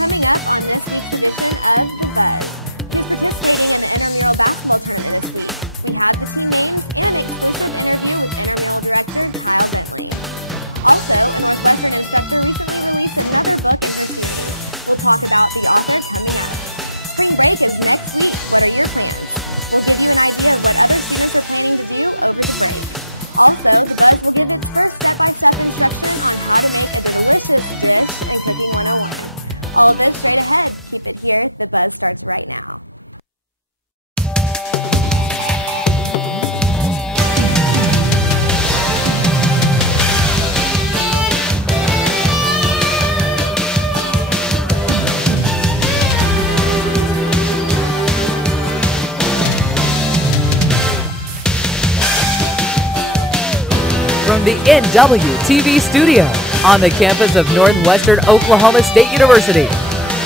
Coming up on this week's edition of The Buzz, who's participating in the intramural basketball tournament this week. We have the team names and an exclusive interview with intramural director Kyle Bentley. Also, a Northwestern instructor recently released another book in her series. We'll talk about the author coming up. Spring break is next week. What are your plans? We'll give you an idea of what other students are planning to do over the break. Also, The Buzz will give its first step-by-step instruction on how to make a delicious dish in Cooking 101. All of this straight ahead. Keep it here. The Buzz starts right now. From the NWTV studio on the campus of Northwestern Oklahoma State University,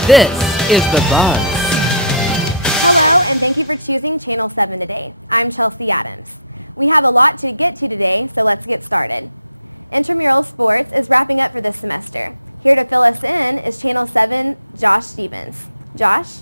this is The Buzz. Hello, and thank you for choosing Channel 7 today. I'm Chelsea Adams. We have a lot to get to today, so let's get started. Intramural sports is wrapping up for this semester. Here to fill us in is Channel 7 Josh Stevens. Josh?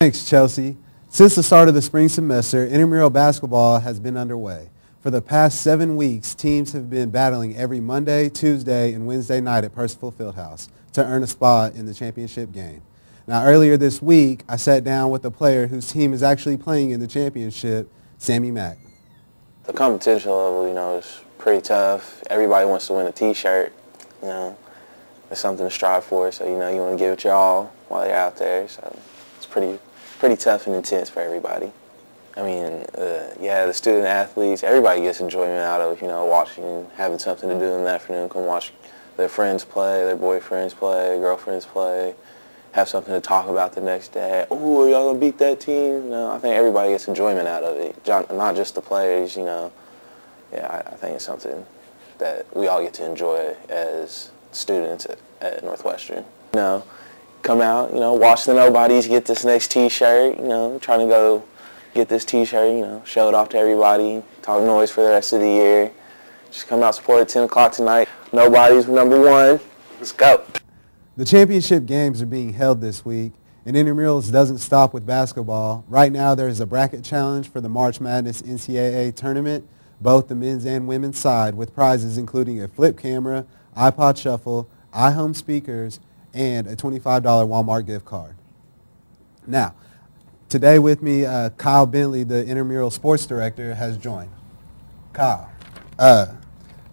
Thanks, Chelsea. Since the start of the spring semester, intramural basketball has been underway. For the past 7 weeks, teams have been battling every Monday, Tuesday, and Wednesday night at Percival Fieldhouse to earn a spot in the championship game. Now, earlier this week, I sat down with a player whose team is actually playing in the championship, Sammy Mack. The competition level, is pretty tough. Everybody wants to win a T-shirt, It's something to strive for, so, you want to give it your all while you're out there. So it's pretty tough and intense for everybody. The student athletes, everybody gets enjoyment out of, watching, having something to do in the afternoon, come watch their friends play, their boyfriends play, their girlfriends play, have something to talk about the next day. Oh, are y'all going to beat that team? I think everybody gets enjoyment out of it, not just the players, I think it's something that we all get to enjoy as students at Northwestern. Come out, watch the nobodies get this next T-shirt, trying to go get this T-shirt, show it off to everybody, talk noise for the rest of the year. Just come out, support at 10 o'clock tonight. Nobody's #1. Let's go. The championship games are being held this week, and intramurals doesn't stop with basketball. Right now, there is a bracket challenge for the March Madness NCAA tournament, both the men's and women's side, with prizes including a flip camera, iPod Shuffle, iHome speakers, and a $25 Walmart gift card. Now, today with me, Kyle Bentley, the intramural sports director, has joined. Kyle,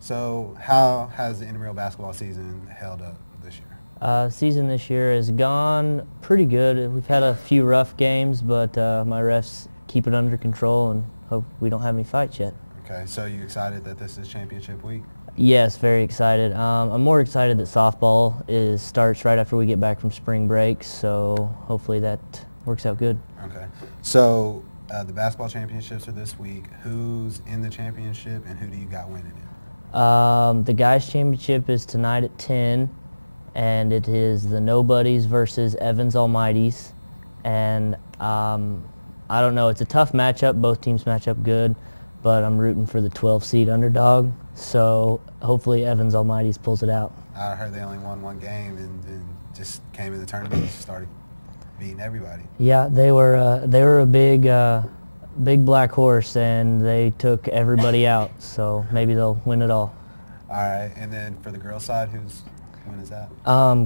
so how has the intramural basketball season held up this year? Season this year has gone pretty good. We've had a few rough games, but my refs keep it under control and hope we don't have any fights yet. Okay, so you excited that this is championship week? Yes, very excited. I'm more excited that softball starts right after we get back from spring break, so hopefully that works out good. Okay. So the basketball championships are this week. Who's in the championship and who do you got winning it? The guys' championship is tonight at 10, and it is the Nobodies versus Evans Almighties. And I don't know, it's a tough matchup. Both teams match up good, but I'm rooting for the 12-seed underdog. So hopefully Evans Almighties pulls it out. I heard they only won one game and just came in the tournament and started beating everybody. Yeah, they were a big black horse, and they took everybody out. So maybe they'll win it all. All right, and then for the girls' side, whose win is that?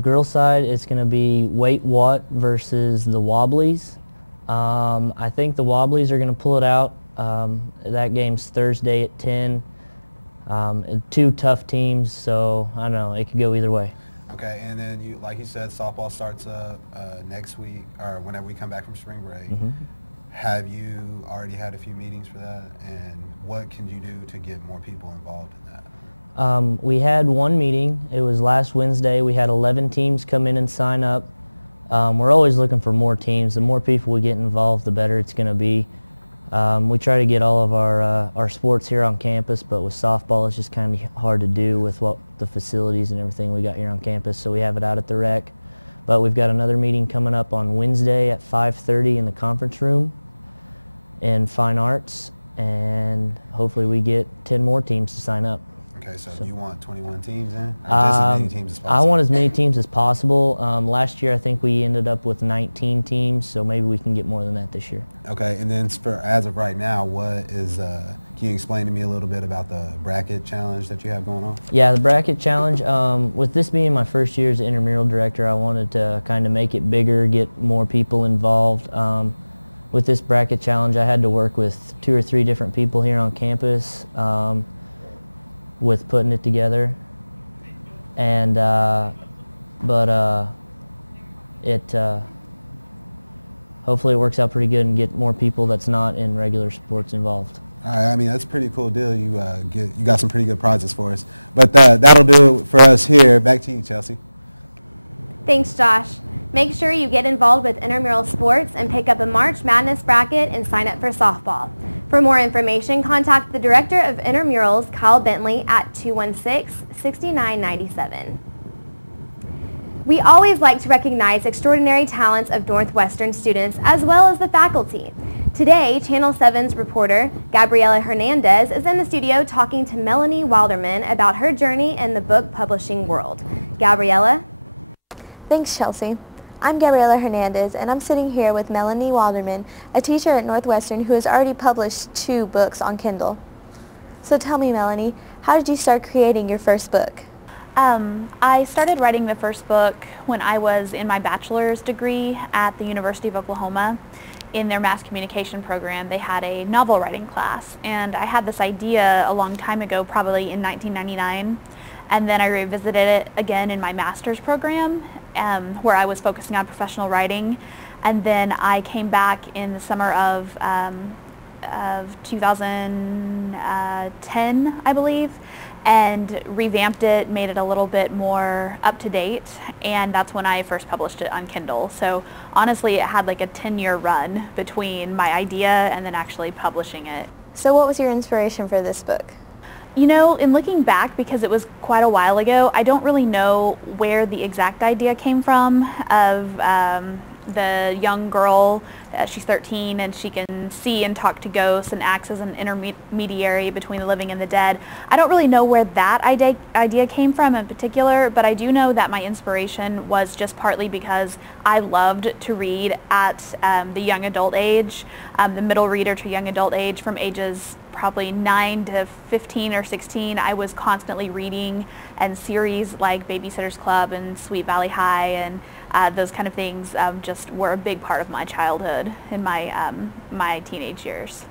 Girls' side, it's going to be Wait What versus the Wobblies. I think the Wobblies are going to pull it out. That game's Thursday at 10. Two tough teams, so I don't know. It could go either way. Okay, and then like you said, softball starts up next week or whenever we come back from spring break. Mm-hmm. Have you already had a few meetings for that, and what can you do to get more people involved in that? We had one meeting. It was last Wednesday. We had 11 teams come in and sign up. We're always looking for more teams. The more people we get involved, the better it's going to be. We try to get all of our sports here on campus, but with softball it's just kind of hard to do with what the facilities and everything we got here on campus, so we have it out at the rec. But we've got another meeting coming up on Wednesday at 5:30 in the conference room in Fine Arts, and hopefully we get 10 more teams to sign up. Okay, so you want 21 teams in? Or just as many teams as possible? I want as many teams as possible. Last year I think we ended up with 19 teams, so maybe we can get more than that this year. Okay, and then for as of right now, what is, can you explain to me a little bit about the bracket challenge that you have going on? Yeah, the bracket challenge, with this being my first year as intramural director, I wanted to kind of make it bigger, get more people involved. With this bracket challenge, I had to work with 2 or 3 different people here on campus with putting it together, and hopefully it works out pretty good and get more people that's not in regular sports involved. All right, I mean, that's a pretty cool deal. You got some pretty good prizes for us. But that'll do it for us here. Back to you, Chelsea. Thanks, Josh. Make sure you get involved with intramural sports and pick up a March Madness bracket and sign up for softball. For more information, contact the Director of Intramurals, Kyle Bentley, at 216-6997. We always like to recognize extraordinary talents of Northwestern students as well as the faculty. Today, Channel 7's reporter, Gabriela Hernandez, is in the studio talking to Melanie Wilderman about her journey in the book publishing world. Gabriela? Thanks, Chelsea. I'm Gabriela Hernandez, and I'm sitting here with Melanie Wilderman, a teacher at Northwestern who has already published 2 books on Kindle. So tell me, Melanie, how did you start creating your first book? I started writing the first book when I was in my bachelor's degree at the University of Oklahoma. In their mass communication program, they had a novel writing class, and I had this idea a long time ago, probably in 1999, and then I revisited it again in my master's program, where I was focusing on professional writing, and then I came back in the summer of 2010, I believe, and revamped it, made it a little bit more up to date, and that's when I first published it on Kindle. So honestly, it had like a 10-year run between my idea and then actually publishing it. So what was your inspiration for this book? You know, in looking back, because it was quite a while ago, I don't really know where the exact idea came from of the young girl. She's 13 and she can see and talk to ghosts and acts as an intermediary between the living and the dead. I don't really know where that idea came from in particular, but I do know that my inspiration was just partly because I loved to read at the young adult age, the middle reader to young adult age, from ages probably 9 to 15 or 16. I was constantly reading, and series like Babysitter's Club and Sweet Valley High and those kind of things just were a big part of my childhood in my teenage years.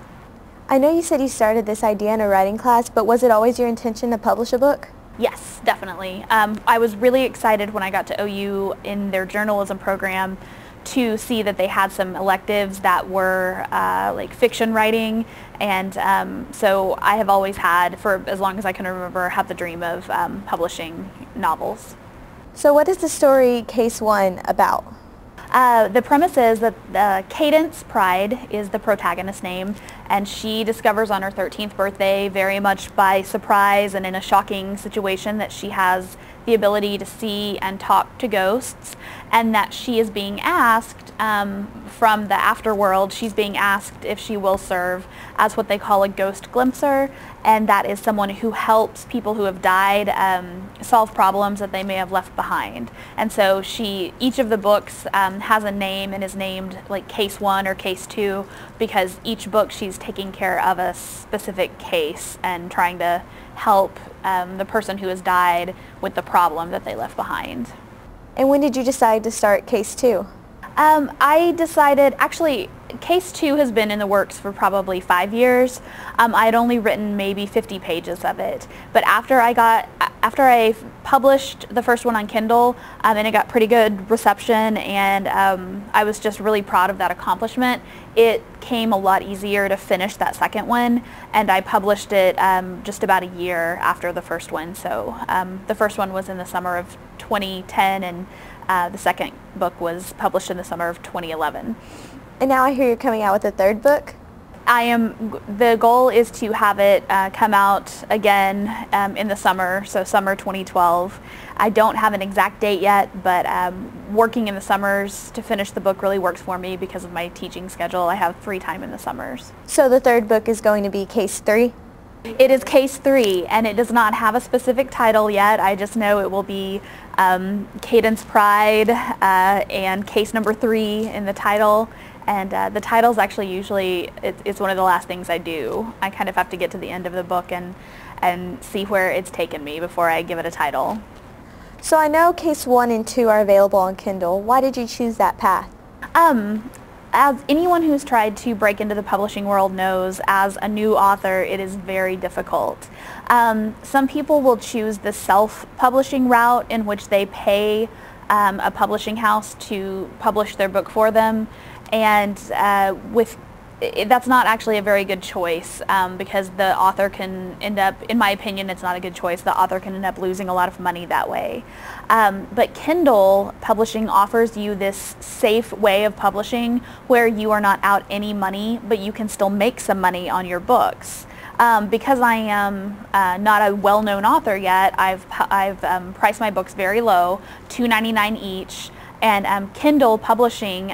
I know you said you started this idea in a writing class, but was it always your intention to publish a book? Yes, definitely. I was really excited when I got to OU in their journalism program to see that they had some electives that were like fiction writing, and so I have always had, for as long as I can remember, had the dream of publishing novels. So what is the story Case 1 about? The premise is that Cadence Pride is the protagonist's name, and she discovers on her 13th birthday, very much by surprise and in a shocking situation, that she has the ability to see and talk to ghosts, and that she is being asked from the afterworld, she's being asked if she will serve as what they call a ghost glimpser, and that is someone who helps people who have died solve problems that they may have left behind. And so each of the books has a name and is named like Case 1 or Case 2, because each book she's taking care of a specific case and trying to help the person who has died with the problem that they left behind. And when did you decide to start Case 2? I decided, actually, Case 2 has been in the works for probably 5 years. I had only written maybe 50 pages of it, but after I published the first one on Kindle, and it got pretty good reception, and I was just really proud of that accomplishment, it came a lot easier to finish that second one, and I published it just about a year after the first one. So the first one was in the summer of 2010, and the second book was published in the summer of 2011. And now I hear you're coming out with a third book? The goal is to have it come out again in the summer, so summer 2012. I don't have an exact date yet, but working in the summers to finish the book really works for me because of my teaching schedule. I have free time in the summers. So the third book is going to be Case 3? It is Case 3, and it does not have a specific title yet. I just know it will be Cadence Pride and Case number 3 in the title. And the title's actually usually, it's one of the last things I do. I kind of have to get to the end of the book and see where it's taken me before I give it a title. So I know Case 1 and 2 are available on Kindle. Why did you choose that path? As anyone who's tried to break into the publishing world knows, as a new author, it is very difficult. Some people will choose the self-publishing route in which they pay a publishing house to publish their book for them, and that's not actually a very good choice because the author can end up, in my opinion, it's not a good choice. The author can end up losing a lot of money that way. But Kindle publishing offers you this safe way of publishing where you are not out any money, but you can still make some money on your books. Because I am not a well-known author yet, I've priced my books very low, $2.99 each. And Kindle publishing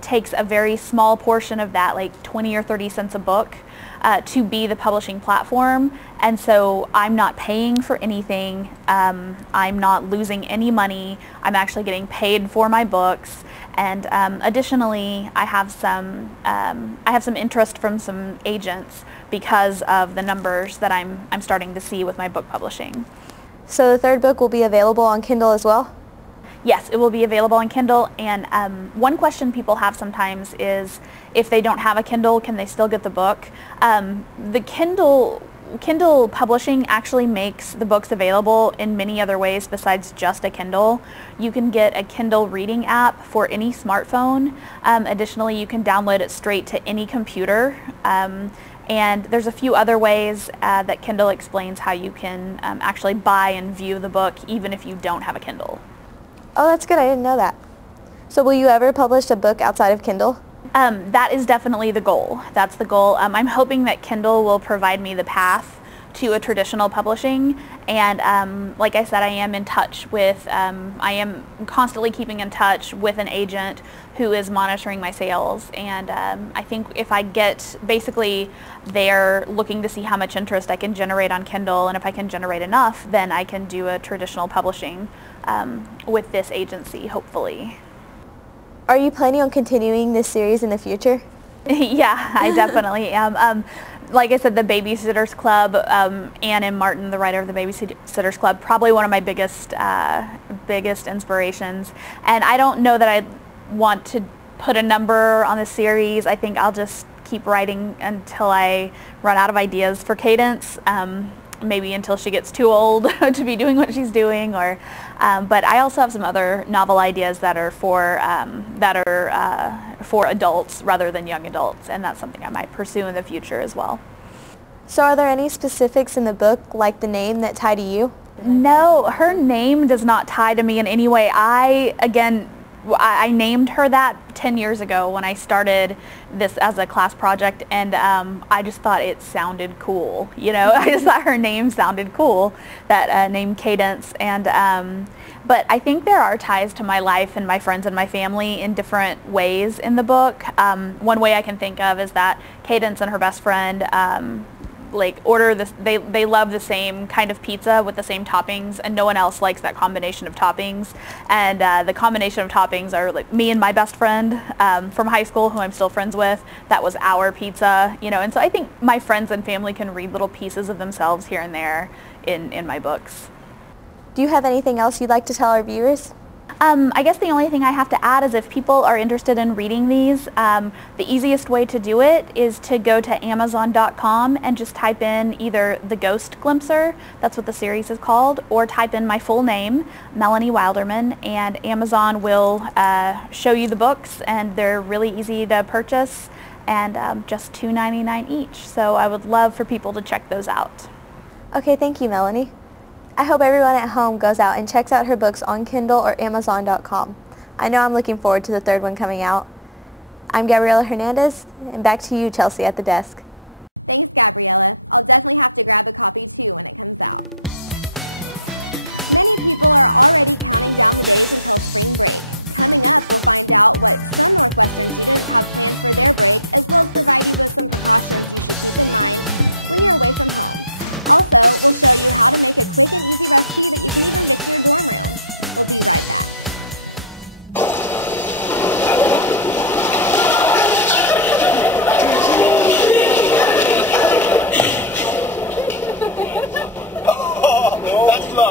takes a very small portion of that, like 20 or 30 cents a book, to be the publishing platform. And so I'm not paying for anything. I'm not losing any money. I'm actually getting paid for my books. And additionally, I have some interest from some agents because of the numbers that I'm starting to see with my book publishing. So the third book will be available on Kindle as well? Yes, it will be available on Kindle, and one question people have sometimes is if they don't have a Kindle, can they still get the book? The Kindle publishing actually makes the books available in many other ways besides just a Kindle. You can get a Kindle reading app for any smartphone. Additionally, you can download it straight to any computer. And there's a few other ways that Kindle explains how you can actually buy and view the book even if you don't have a Kindle. Oh, that's good. I didn't know that. So will you ever publish a book outside of Kindle? That is definitely the goal. That's the goal. I'm hoping that Kindle will provide me the path to a traditional publishing, and like I said, I am in touch with, I am constantly keeping in touch with an agent who is monitoring my sales, and I think if I get, basically they're looking to see how much interest I can generate on Kindle, and if I can generate enough, then I can do a traditional publishing with this agency, hopefully. Are you planning on continuing this series in the future? Yeah, I definitely am. Like I said, the Babysitters Club, Ann M. Martin, the writer of the Babysitters Club, probably one of my biggest inspirations. And I don't know that I want to put a number on the series. I think I'll just keep writing until I run out of ideas for Cadence. Maybe until she gets too old to be doing what she's doing, or but I also have some other novel ideas that are for adults rather than young adults, and that's something I might pursue in the future as well. So are there any specifics in the book, like the name, that tie to you? No, her name does not tie to me in any way. I named her that 10 years ago when I started this as a class project, and I just thought it sounded cool. You know, I just thought her name sounded cool, that name Cadence. And but I think there are ties to my life and my friends and my family in different ways in the book. One way I can think of is that Cadence and her best friend like order this, they love the same kind of pizza with the same toppings, and no one else likes that combination of toppings. And the combination of toppings are like me and my best friend from high school, who I'm still friends with. That was our pizza, you know. And so I think my friends and family can read little pieces of themselves here and there in my books. Do you have anything else you'd like to tell our viewers? I guess the only thing I have to add is if people are interested in reading these, the easiest way to do it is to go to Amazon.com and just type in either The Ghost Glimpser, that's what the series is called, or type in my full name, Melanie Wilderman, and Amazon will show you the books, and they're really easy to purchase, and just $2.99 each. So I would love for people to check those out. Okay, thank you, Melanie. I hope everyone at home goes out and checks out her books on Kindle or Amazon.com. I know I'm looking forward to the third one coming out. I'm Gabriela Hernandez, and back to you, Chelsea, at the desk. Thanks, Gabriela. I'll definitely have to grab a copy too when it comes out. Many people are already counting down the days until spring break. Coming up, we'll find out what some Northwestern students have planned for their break, as well as provide you with some precautions you should keep in mind when you're away from home. Also, we'll show you how to make a quick and easy recipe that you can even mix in your dorm room. We'll be right back.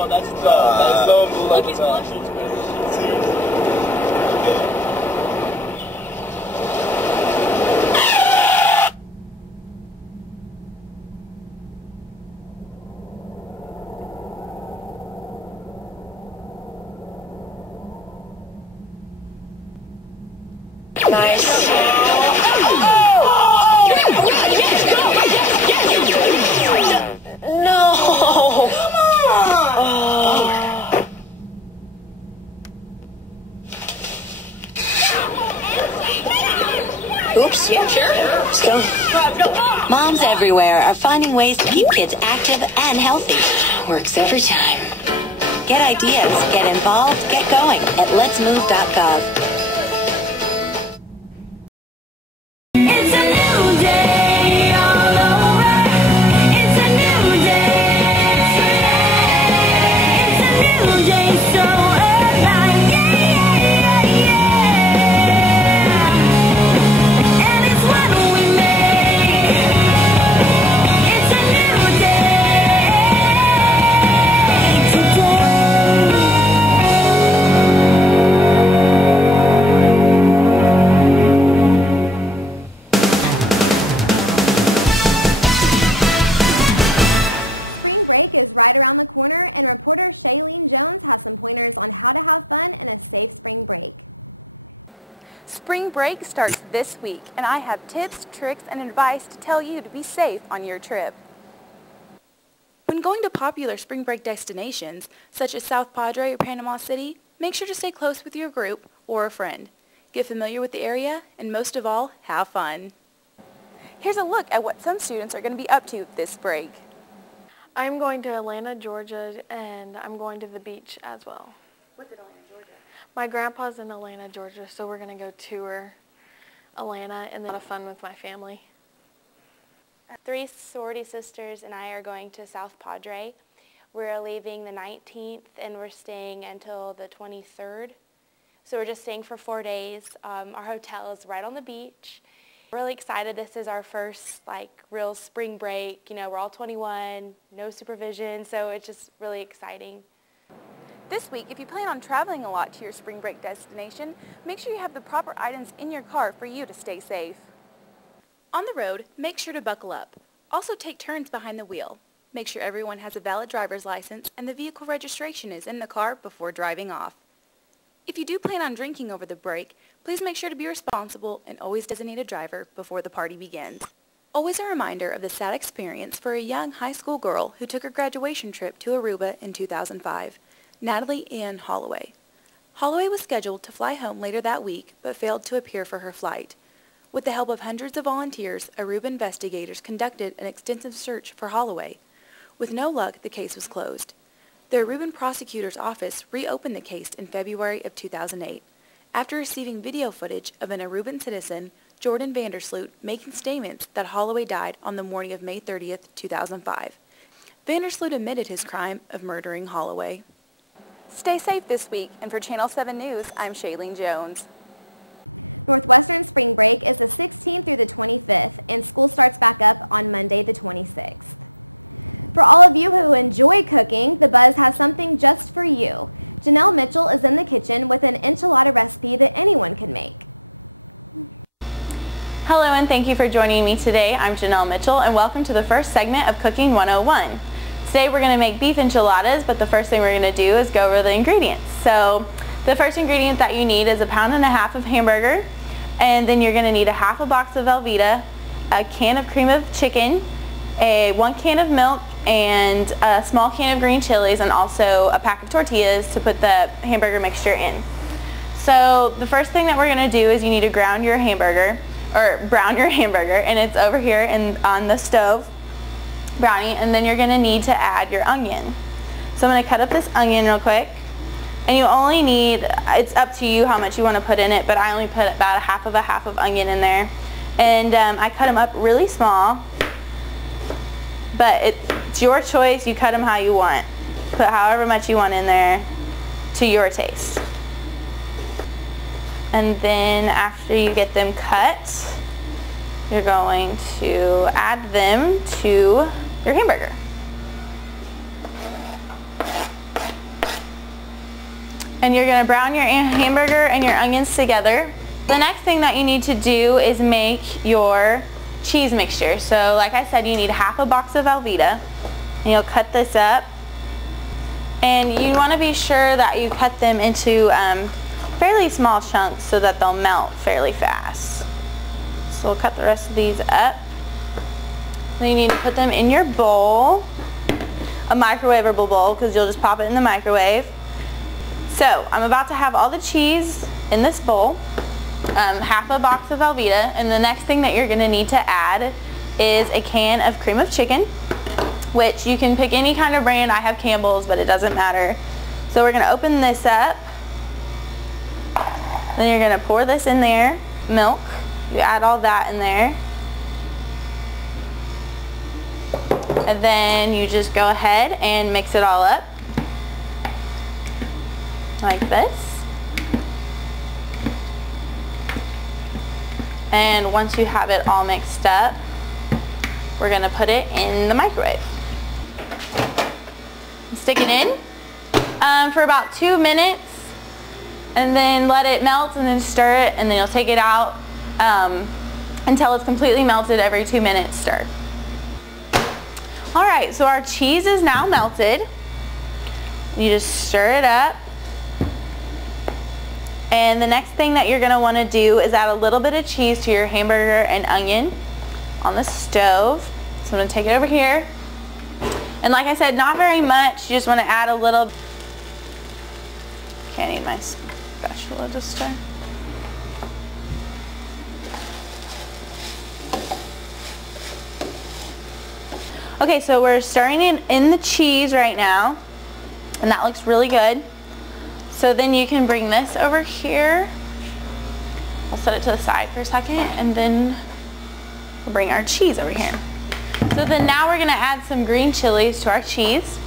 That's slow. That's slow. Look, he's watching. Nice. No. Oops. Yeah, sure. Let's go. Moms everywhere are finding ways to keep kids active and healthy. Works every time. Get ideas, get involved, get going at letsmove.gov. Break is right around the corner, and reporter Shailene Jones has some pointers on how to have fun in a safe spring break. Spring break starts this week, and I have tips, tricks, and advice to tell you to be safe on your trip. When going to popular spring break destinations, such as South Padre or Panama City, make sure to stay close with your group or a friend. Get familiar with the area, and most of all, have fun. Here's a look at what some students are going to be up to this break. I'm going to Atlanta, Georgia, and I'm going to the beach as well. What's in Atlanta, Georgia? My grandpa's in Atlanta, Georgia, so we're going to go tour Atlanta and then have fun with my family. 3 sorority sisters and I are going to South Padre. We're leaving the 19th and we're staying until the 23rd. So we're just staying for 4 days. Our hotel is right on the beach. Really excited. This is our first real spring break. You know, we're all 21, no supervision, so it's just really exciting. This week, if you plan on traveling a lot to your spring break destination, make sure you have the proper items in your car for you to stay safe. On the road, make sure to buckle up. Also take turns behind the wheel. Make sure everyone has a valid driver's license and the vehicle registration is in the car before driving off. If you do plan on drinking over the break, please make sure to be responsible and always designate a driver before the party begins. Always a reminder of the sad experience for a young high school girl who took her graduation trip to Aruba in 2005, Natalie Ann Holloway. Holloway was scheduled to fly home later that week but failed to appear for her flight. With the help of hundreds of volunteers, Aruba investigators conducted an extensive search for Holloway. With no luck, the case was closed. The Aruban prosecutor's office reopened the case in February of 2008 after receiving video footage of an Aruban citizen, Jordan Vandersloot, making statements that Holloway died on the morning of May 30th, 2005. Vandersloot admitted his crime of murdering Holloway. Stay safe this week, and for Channel 7 News, I'm Shailene Jones. Northwestern spring break is the 16th through the 25th, and school starts back up on Monday the 26th. For all of you who enjoy cooking, The Buzz has something just for you. Janelle Mitchell is in the kitchen with an enchilada recipe that anyone can make. Hello and thank you for joining me today. I'm Janelle Mitchell and welcome to the first segment of Cooking 101. Today we're going to make beef enchiladas, but the first thing we're going to do is go over the ingredients. So the first ingredient that you need is 1.5 pounds of hamburger, and then you're going to need a half a box of Velveeta, a can of cream of chicken, 1 can of milk, and a small can of green chilies, and also a pack of tortillas to put the hamburger mixture in. So the first thing that we're going to do is you need to brown your hamburger, and it's over here on the stove, browning, and then you're going to need to add your onion. So I'm going to cut up this onion real quick, and you only need, it's up to you how much you want to put in it, but I only put about half of onion in there, and I cut them up really small. but it's your choice. You cut them how you want. Put however much you want in there to your taste. And then after you get them cut, you're going to add them to your hamburger. And you're going to brown your hamburger and your onions together. The next thing that you need to do is make your cheese mixture. So like I said, you need half a box of Velveeta. And you'll cut this up. And you want to be sure that you cut them into fairly small chunks so that they'll melt fairly fast. So we'll cut the rest of these up. Then you need to put them in your bowl, a microwavable bowl, because you'll just pop it in the microwave. So I'm about to have all the cheese in this bowl, half a box of Velveeta, and the next thing that you're going to need to add is a can of cream of chicken, which you can pick any kind of brand. I have Campbell's, but it doesn't matter. So we're going to open this up. Then you're going to pour this in there, milk. You add all that in there. And then you just go ahead and mix it all up. Like this. And once you have it all mixed up, we're going to put it in the microwave. Stick it in for about 2 minutes, and then let it melt, and then stir it, and then you'll take it out until it's completely melted. Every 2 minutes stir. Alright, so our cheese is now melted. You just stir it up. And the next thing that you're going to want to do is add a little bit of cheese to your hamburger and onion on the stove. So I'm going to take it over here. And like I said, not very much. You just want to add a little. Can't need my spatula to stir. Okay, so we're stirring it in the cheese right now, and that looks really good. So then you can bring this over here. I'll set it to the side for a second, and then we'll bring our cheese over here. So then now we're going to add some green chilies to our cheese.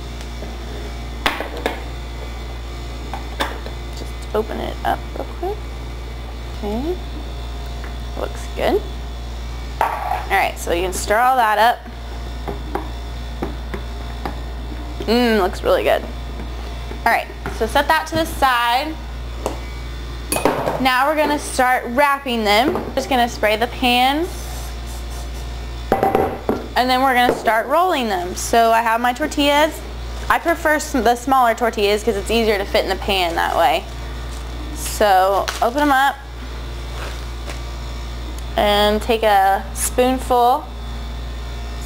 Just open it up real quick. Okay. Looks good. Alright, so you can stir all that up. Looks really good. Alright, so set that to the side. Now we're going to start wrapping them. Just going to spray the pan. And then we're going to start rolling them. So I have my tortillas. I prefer the smaller tortillas because it's easier to fit in the pan that way. So open them up. And take a spoonful.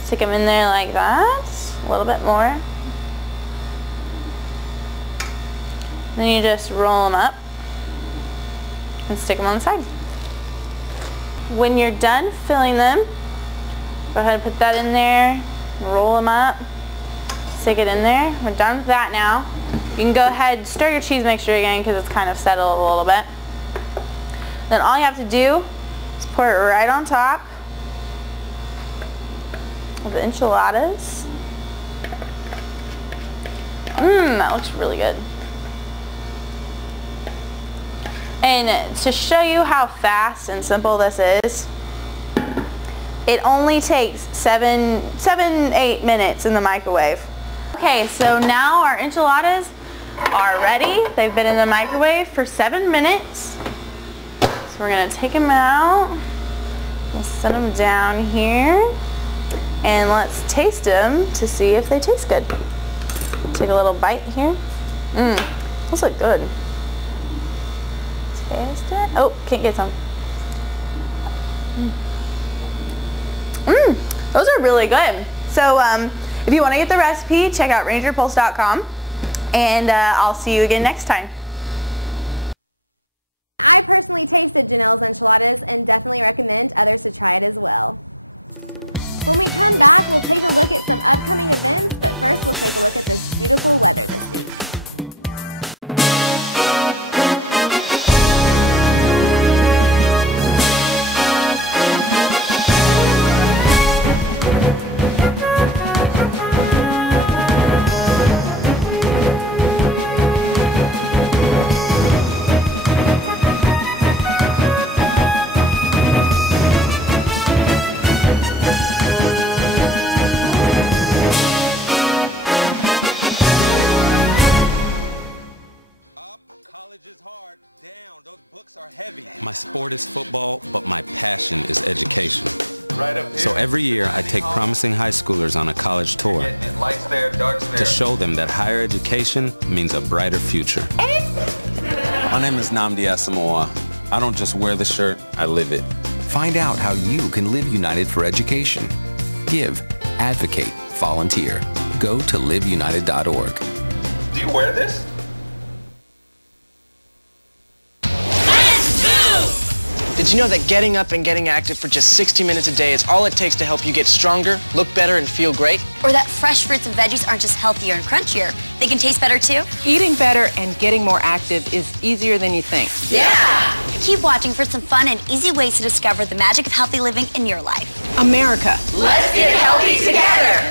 Stick them in there like that. A little bit more. Then you just roll them up and stick them on the side. When you're done filling them, go ahead and put that in there, roll them up, stick it in there. We're done with that now. You can go ahead and stir your cheese mixture again because it's kind of settled a little bit. Then all you have to do is pour it right on top of the enchiladas. That looks really good. And to show you how fast and simple this is, it only takes 7-8 minutes in the microwave. Okay, so now our enchiladas are ready. They've been in the microwave for 7 minutes. So we're going to take them out. We'll set them down here. And let's taste them to see if they taste good. Take a little bite here. Those look good. Taste it. Oh, can't get some. Those are really good. So if you want to get the recipe, check out rangerpulse.com, and I'll see you again next time. I personally tasted Janelle's enchiladas and definitely recommend others to try it as well. When we come back, we'll take a look at some upcoming events, but first we'll take a look at this beautiful weather this week. My sport is football, but my passion is education. So every year I take promising high schoolers on a college tour to show them that higher education means a brighter future. My name is Nnamdi Asamoah. I don't just wear the shirt, I live it. Find out how you can live United for education. Give, advocate, volunteer. Go to liveunited.org. Do you wear this? Did you know that getting up and getting active for just 60 minutes a day is all it takes to help you get stronger, look better, and feel great? Or that fresh fruits and veggies aren't just healthier and crunchier, they can taste better too? Eating better and getting more active is easier than you think. Yeah! Keep watching for some fun and easy ways to discover the magic of healthy living in your life. America. Let's get healthy together!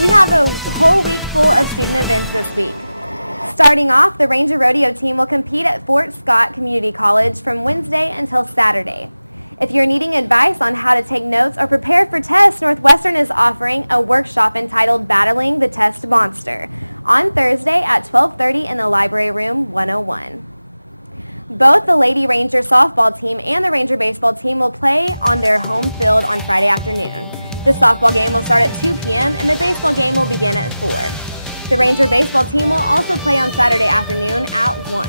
We have a whole week full of student events this week. Starting off, the Ranger Rodeo team will compete at Fort Scott Community College from Wednesday until Saturday. If you're needing advice on how to take notes or prepare for tests, Northwestern is offering a workshop entitled Battling the Test Monster on Thursday at 12:30 in the Library Room 101. Both the Lady Ranger softball team and the Ranger baseball team will play on their home field on Friday afternoon. The softball game will start at 2 p.m. and the baseball game will begin at 4. The Ranger baseball team will also play on Saturday afternoon at 1.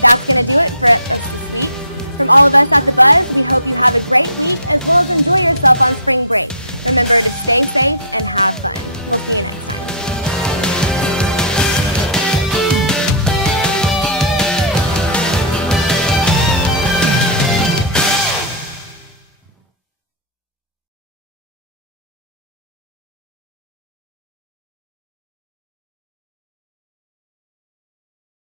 That's going to do it for us this week. From all of us at The Buzz, we hope you have a great week as well as enjoy yourself on spring break. Remember to stay safe and have fun. We'll see you next time.